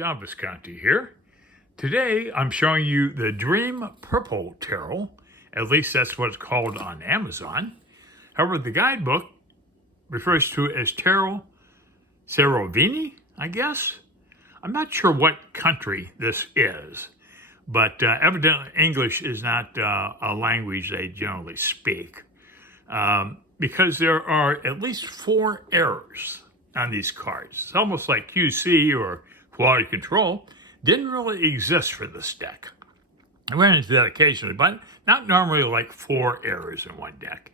John Visconti here. Today I'm showing you the Dream Purple Tarot. At least that's what it's called on Amazon. However, the guidebook refers to it as Tarot Seruveni, I guess. I'm not sure what country this is, but evidently English is not a language they generally speak because there are at least 4 errors on these cards. It's almost like QC or quality control didn't really exist for this deck. I ran into that occasionally, but not normally like 4 errors in one deck.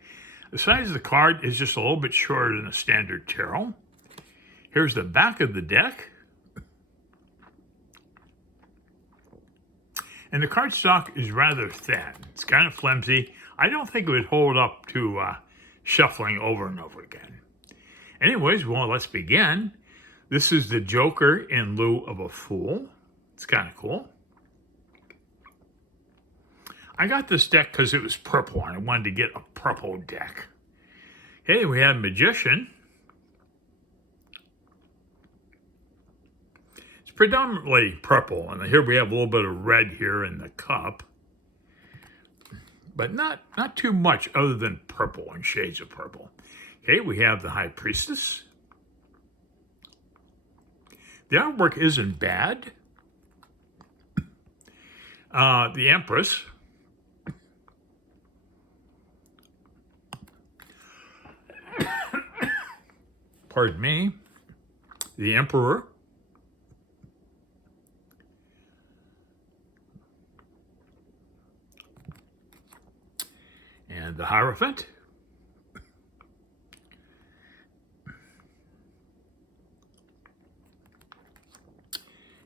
The size of the card is just a little bit shorter than a standard tarot. Here's the back of the deck. And the cardstock is rather thin. It's kind of flimsy. I don't think it would hold up to shuffling over and over again. Anyways, well, let's begin. This is the Joker in lieu of a Fool. It's kind of cool. I got this deck because it was purple, and I wanted to get a purple deck. Okay, we have Magician. It's predominantly purple, and here we have a little bit of red here in the cup. But not too much other than purple and shades of purple. Okay, we have the High Priestess. The artwork isn't bad. The Empress. Pardon me. The Emperor. And the Hierophant.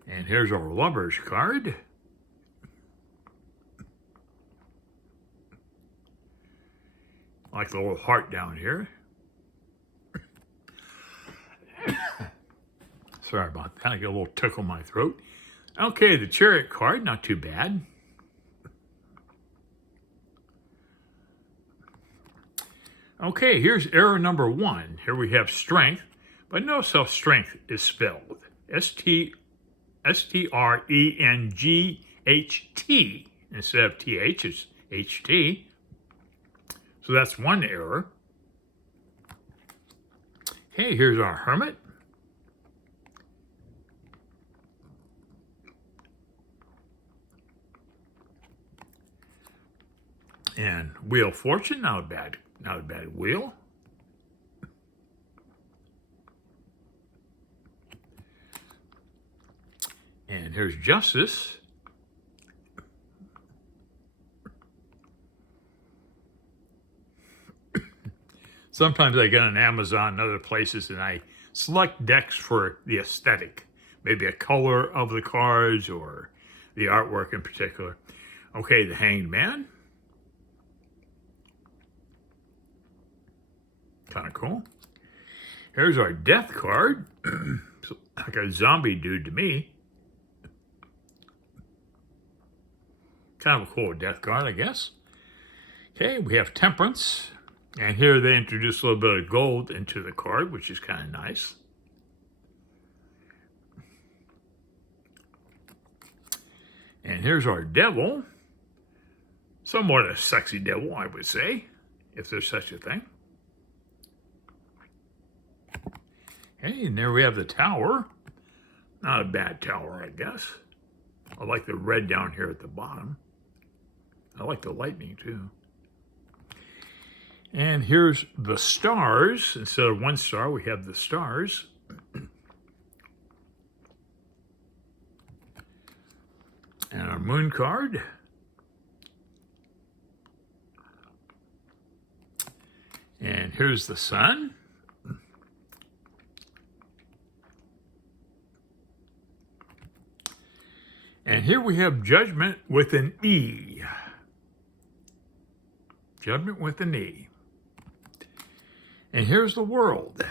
And here's our Lovers card. Like the little heart down here. Sorry about that. I get a little tickle in my throat. Okay, the Chariot card, not too bad. Okay, here's error number 1. Here we have strength, but no self-strength is spelled. S-T-R-E-N-G-H-T. Instead of T-H, it's H-T. So that's one error. Okay, here's our Hermit. And Wheel of Fortune, not a bad wheel. And here's Justice. Sometimes I get on Amazon and other places and I select decks for the aesthetic. Maybe a color of the cards or the artwork in particular. Okay, the Hanged Man. Kind of cool. Here's our Death card. Like a zombie dude to me. Kind of a cool death card, I guess. Okay, we have Temperance. And here they introduce a little bit of gold into the card, which is kind of nice. And here's our Devil. Somewhat a sexy devil, I would say, if there's such a thing. Okay, and there we have the Tower. Not a bad tower, I guess. I like the red down here at the bottom. I like the lightning, too. And here's the Stars. Instead of 1 star, we have the Stars. And our Moon card. And here's the Sun. And here we have Judgment with an E. Judgment with an E. And here's the World.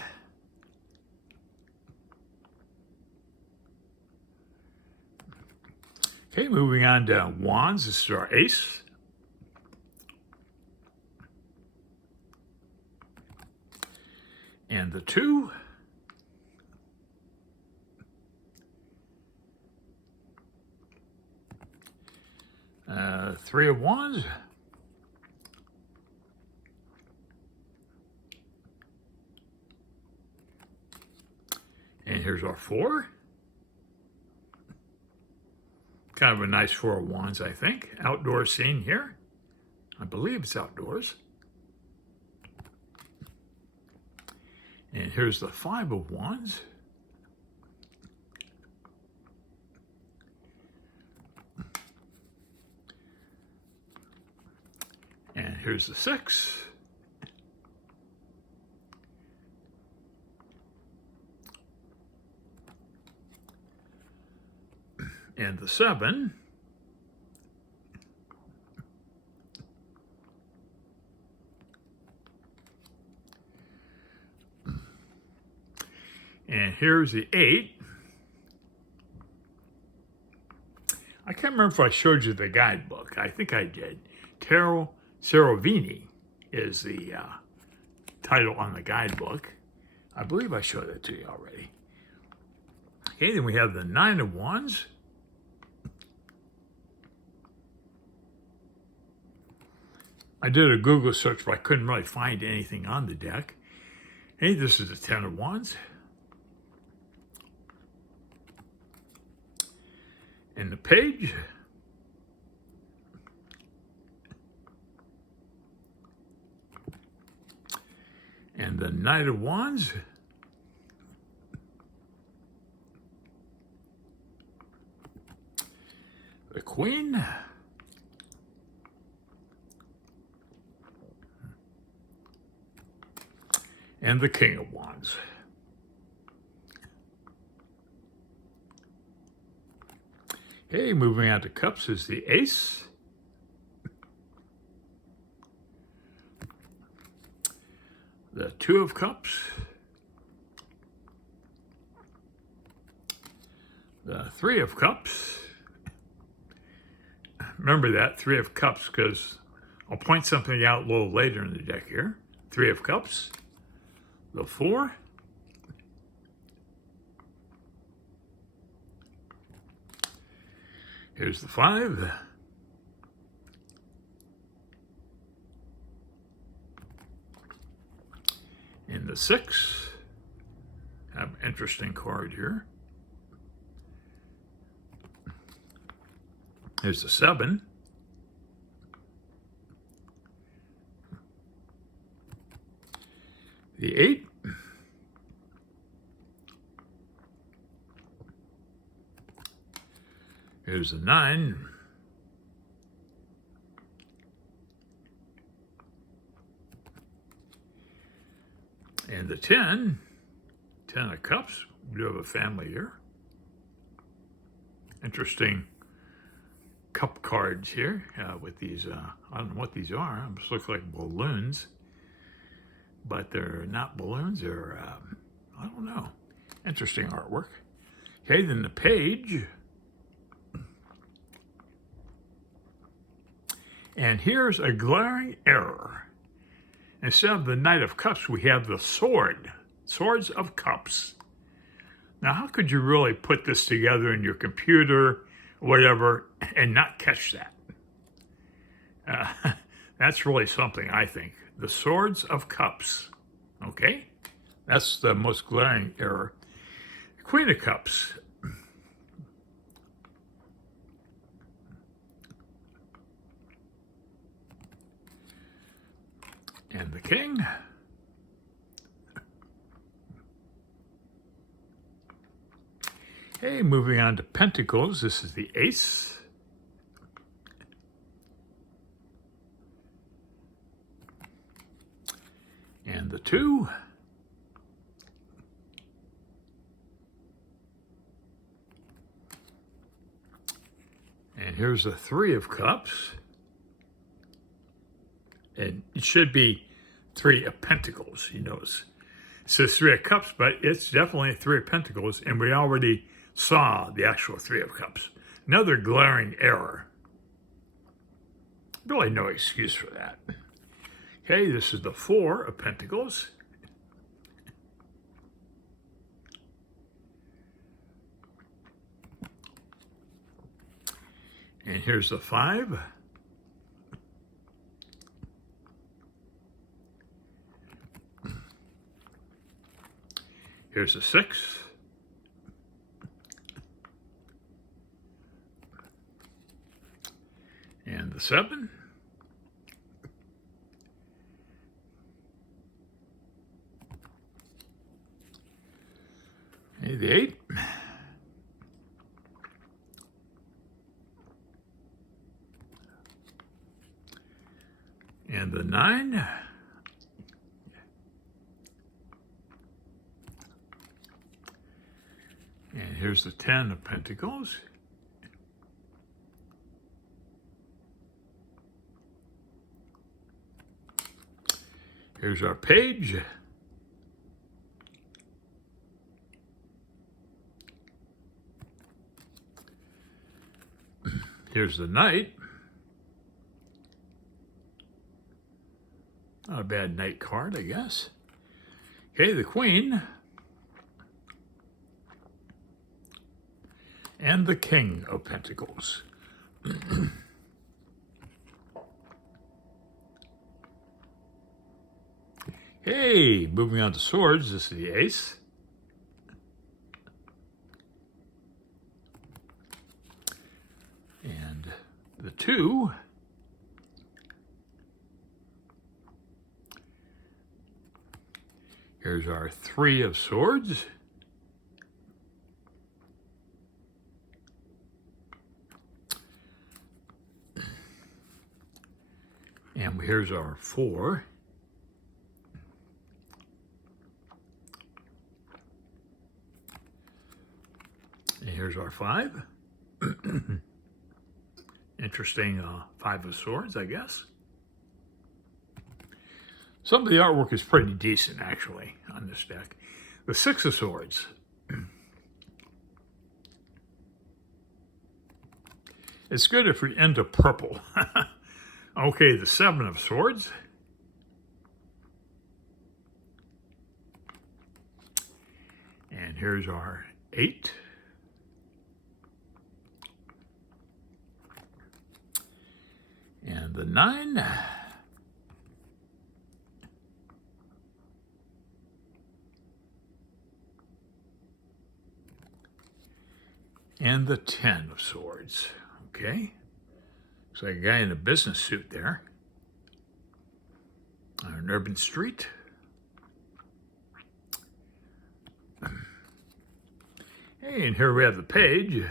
Okay, moving on to Wands. This is our Ace. And the 2. Three of Wands. And here's our four. Kind of a nice Four of Wands, I think. Outdoor scene here. I believe it's outdoors. And here's the Five of Wands. And here's the Six. And the Seven. And here's the Eight. I can't remember if I showed you the guidebook. I think I did. Tarot Seruveni is the title on the guidebook. I believe I showed it to you already. Okay, then we have the Nine of Wands. I did a Google search, but I couldn't really find anything on the deck. Hey, this is the Ten of Wands. And the Page. And the Knight of Wands. The Queen. And the King of Wands. Okay, moving on to Cups is the Ace. The Two of Cups. The Three of Cups. Remember that, Three of Cups, because I'll point something out a little later in the deck here. Three of Cups. The Four. Here's the Five. And the Six. Have an interesting card here. Here's the Seven. The Eight. Here's the Nine. And the 10. 10 of Cups. We do have a family here. Interesting cup cards here with these, I don't know what these are. They just look like balloons. But they're not balloons. They're, I don't know. Interesting artwork. Okay, then the Page. And here's a glaring error. Instead of the Knight of Cups, we have the Sword. Swords of Cups. Now, how could you really put this together in your computer, whatever, and not catch that? That's really something, I think. The Swords of Cups. Okay? That's the most glaring error. Queen of Cups. And the King. Okay, moving on to Pentacles. This is the Ace. And the Two. And here's the Three of Cups. And it should be Three of Pentacles, you notice. It says Three of Cups, but it's definitely Three of Pentacles, and we already saw the actual Three of Cups. Another glaring error. Really no excuse for that. Okay, this is the Four of Pentacles. And here's the 5. Here's the 6. And the 7. And the 8. And the 9. And here's the 10 of Pentacles. Here's our page. Here's the Knight. Not a bad Knight card, I guess. Okay, the Queen. And the King of Pentacles. Hey, moving on to swords, this is the Ace. And the 2. Here's our 3 of swords. And here's our 4. And here's our 5. Interesting 5 of swords, I guess. Some of the artwork is pretty decent, actually, on this deck. The 6 of swords. It's good if you're into purple. Okay, the 7 of swords. And here's our 8. And the 9. And the 10 of swords. Okay. Looks like a guy in a business suit there. On an urban street. Hey, and here we have the page.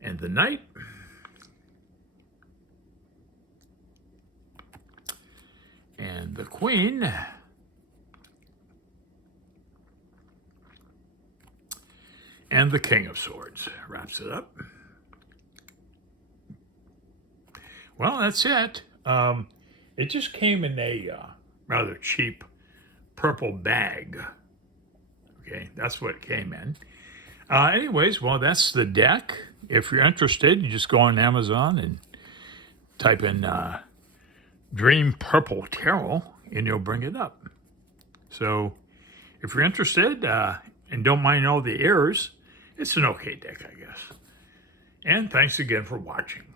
And the Knight. And the Queen. And the King of Swords wraps it up. Well, that's it. It just came in a rather cheap purple bag. Okay, that's what it came in. Anyways, well, that's the deck. If you're interested, you just go on Amazon and type in Dream Purple Tarot, and you'll bring it up. So if you're interested and don't mind all the errors, it's an okay deck, I guess. And thanks again for watching.